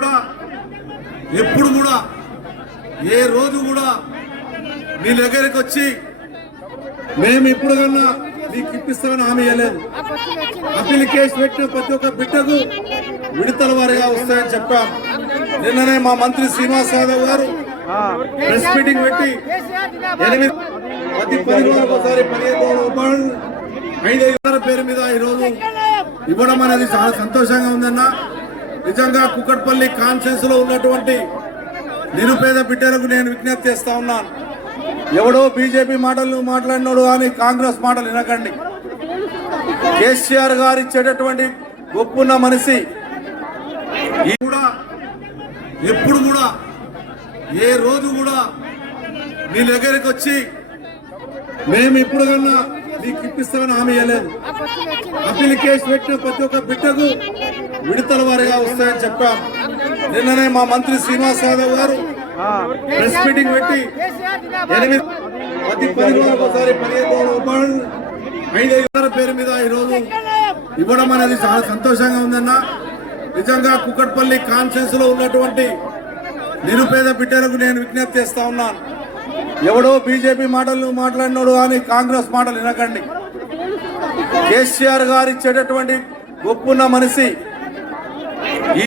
కూడా ఎప్పుడు కూడా ఏ రోజు కూడా మీ దగ్గరికి వచ్చి మేము ఇప్పుడు కన్నా మీకు ఇప్పిస్తామని హామీ ఇవ్వలేదు. అప్లికేషన్ పెట్టిన ప్రతి ఒక్క బిడ్డకు విడతల వారిగా వస్తాయని చెప్పాం. నిన్ననే మా మంత్రి శ్రీనివాస్ యాదవ్ గారు ప్రెస్ మీటింగ్ పెట్టి ఎనిమిది ప్రతి పది రోజులకు ఒకసారి పదిహేను రోజుల రూపాయలు ఐదు ఐదు పేరు మీద ఈరోజు ఇవ్వడం అనేది చాలా సంతోషంగా ఉందన్నా. నిజంగా కుక్కట్పల్లి కాన్ఫరెన్స్లో ఉన్నటువంటి నిరుపేద బిడ్డలకు నేను విజ్ఞప్తి చేస్తా ఉన్నాను. ఎవడో బీజేపీ మాటలు మాట్లాడినాడు కానీ కాంగ్రెస్ మాటలు వినకండి. కేసీఆర్ గారు ఇచ్చేటటువంటి గొప్పున్న మనిషి ఈ కూడా ఎప్పుడు కూడా ఏ రోజు కూడా మీ దగ్గరికి వచ్చి మేము ఇప్పుడు కన్నా మీకు ఇప్పిస్తామని హామీ ఇవ్వలేదు. అప్లికేషన్ పెట్టిన ప్రతి ఒక్క బిడ్డకు విడతల వారిగా వస్తాయని చెప్పాం. నిన్ననే మా మంత్రి శ్రీనివాస్ యాదవ్ గారు ప్రెస్ మీటింగ్ పెట్టి ఎనిమిది ప్రతి పది రోజులకు ఒకసారి పదిహేను రోజుల రూపాయలు ఐదు ఐదు పేరు మీద ఈరోజు ఇవ్వడం అనేది చాలా సంతోషంగా ఉందన్న. నిజంగా కుక్కట్పల్లి కాన్ఫరెన్స్లో ఉన్నటువంటి నిరుపేద బిడ్డలకు నేను విజ్ఞప్తి చేస్తా ఉన్నాను ఎవడో బీజేపీ మాటలు మాట్లాడినోడు కానీ కాంగ్రెస్ మాటలు వినకండి. కేసీఆర్ గారు ఇచ్చేటటువంటి గొప్పున్న మనిషి